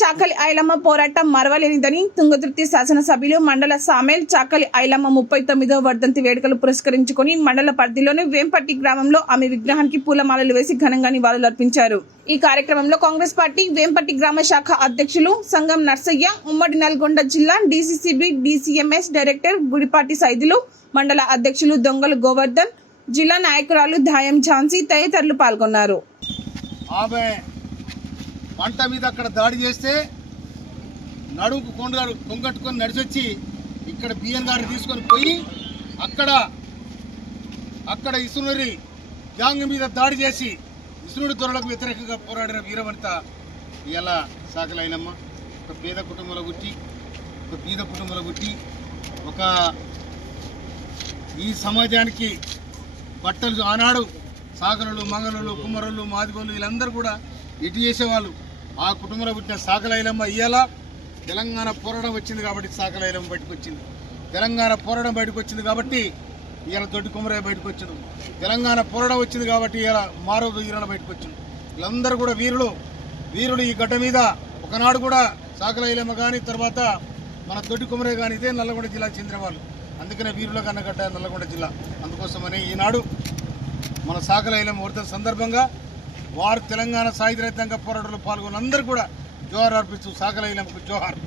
చాకలి ఐలమ్మ పోరాటం మరవలేనిదని తుంగతుర్తి శాసనసభ్యులు మండల సామేల్ చాకలి ఐలమ్మ ముప్పై తొమ్మిదో వర్ధంతి వేడుకలు పురస్కరించుకొని మండల పరిధిలోని వేంపట్టి గ్రామంలో ఆమె విగ్రహానికి పూలమాలలు వేసి ఘనంగా నివాళులర్పించారు ఈ కార్యక్రమంలో కాంగ్రెస్ పార్టీ వేంపట్టి గ్రామ శాఖ అధ్యక్షులు సంగం నర్సయ్య ఉమ్మడి నల్గొండ జిల్లా DCCB DCMS director Gudipati Saidulu మండల అధ్యక్షులు దొంగలు గోవర్ధన్ జిల్లా నాయకురాలు ధాయం ఝాన్సీ తదితరులు పాల్గొన్నారు. ఆమె పంట మీద అక్కడ దాడి చేస్తే నడుముకు కొండగాడు కొంగట్టుకొని నడిచొచ్చి ఇక్కడ బియ్యం గారిని తీసుకొని పోయి అక్కడ అక్కడ ఇసునూరి గ్యాంగ్ మీద దాడి చేసి ఇసునుడి దొరలకు వ్యతిరేకంగా పోరాడిన వీరవనిత ఇలా సాకలైనమ్మ ఒక పేద కుటుంబంలో పుట్టి ఒక బీద కుటుంబంలో పుట్టి ఒక ఈ సమాజానికి బట్టలు ఆనాడు సాగరులు మంగళులు కుమ్మరులు మాదిగోళ్ళు వీళ్ళందరూ కూడా ఇటు చేసేవాళ్ళు ఆ కుటుంబంలో పుట్టిన సాకలైలమ్మ ఇయ్యాల తెలంగాణ పోరాటం వచ్చింది కాబట్టి సాకలైలమ్మ బయటకు వచ్చింది. తెలంగాణ పోరాటం బయటకు వచ్చింది కాబట్టి ఇవాళ దొడ్డి కుమరయ్య బయటకు వచ్చాడు. తెలంగాణ పోరాటం వచ్చింది కాబట్టి ఇవాళ మారో ఈరణ బయటకు వచ్చాడు. వీళ్ళందరూ కూడా వీరులు. వీరులు ఈ గడ్డ మీద ఒకనాడు కూడా సాకలైలమ్మ కానీ తర్వాత మన దొడ్డి కుమరయ్య కానీ ఇదే నల్లగొండ జిల్లాకు చెందిన వాళ్ళు. అందుకనే వీరుల కన్నగడ్డ నల్లగొండ జిల్లా. అందుకోసమని ఈనాడు మన సాకలైలమ్మ వర్ధన సందర్భంగా వారు తెలంగాణ సాయుధ రైతాంగ పోరాటంలో పాల్గొన్న అందరూ కూడా జోహార్ అర్పిస్తూ సాగలైనకు జోహార్.